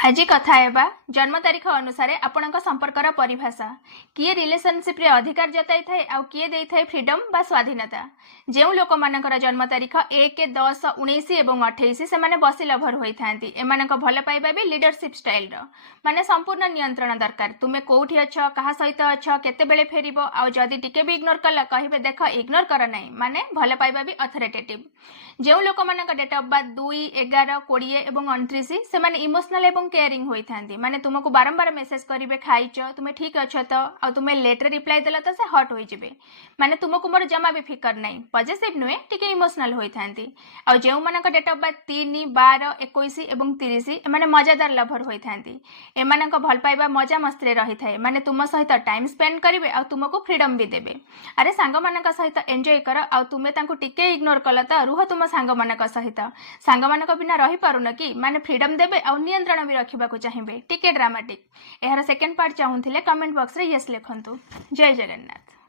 आज कथा हेबा जन्म तारीख अनुसार आपण संपर्कर परिभाषा किए रिलेशनशिप रे अधिकार जताई थाए आउ किए देई थाए फ्रीडम बा स्वाधीनता। जो लोक मानकर जन्म तारीख 1, 10, 19 एवं 28 से माने बसी लभर होई थांती। एमानक भल पाइबा भी लीडरशिप स्टाइल रो माने संपूर्ण नियंत्रण दरकार। तुमे कोठी अछ, कहा सहित अछ, केते बेले फेरिबो, आउ जदी टिके भी इग्नोर कला कहिबे देख इग्नोर कर नै माने भल पाइबा भी अथॉरिटेटिव। जो लोक मानक डेट ऑफ बर्थ 2, 11, 20 एवं 29 से माने इमोशनल एवं केयरिंग होई थांती। माने तुमको बारंबार मेसेज करिवे खाइच तुमे ठीक अछ त आ तुमे लेट रे रिप्लाई देला त से हट होई जिवे। माने तुमको मोर जमा भी फिकर नै पॉजिटिव नुए टिके इमोशनल होई थांती। आ जेउ मानक डेट ऑफ बर्थ 3, 12, 21 एवं 30 माने मजादार लभर होई थांती। एमानक भल पाइबा मजा मस्ती रे रही थाए। माने तुम सहित टाइम स्पेंड करिवे आ तुमको फ्रीडम भी देबे। अरे सांग मानक सहित एंजॉय कर आ तुमे तांको टिके इग्नोर कला त रुह तुम सांग मानक सहित। सांग मानक बिना रही पारुन कि माने फ्रीडम देबे आ नियंत्रण भी रखिबा को चाहिए। टिके ड्रामाटिक एहार सेकेंड पार्ट चाहूथिले कमेंट बॉक्स रे यस लिखंतु। जय जगन्नाथ।